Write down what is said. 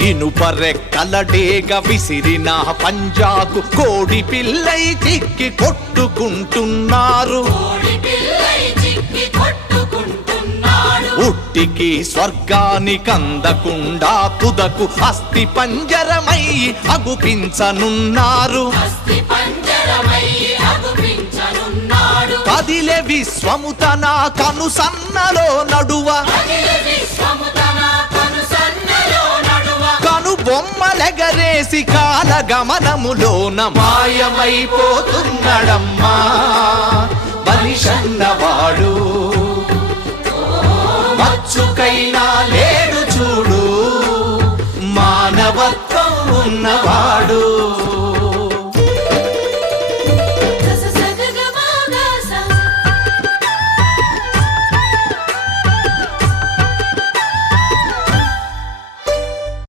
ఇనుపరెక్కల డేగ విసిరిన పంజాకు కోడి పిల్లై చిక్కి కొట్టుకుంటున్నారు. ఉట్టికి స్వర్గానికి అందకుండా తుదకు అస్థి పంజరమై అగుపించనున్నారు. కదిలే విశ్వము తన కనుసన్నలో నడువ కను బొమ్మలెగరేసి కాలగమనములోన మాయమైపోతున్నడమ్మా మనిషన్నవాడు. మచ్చుకైనా లేడు చూడు మానవత్వం ఉన్నవాడు.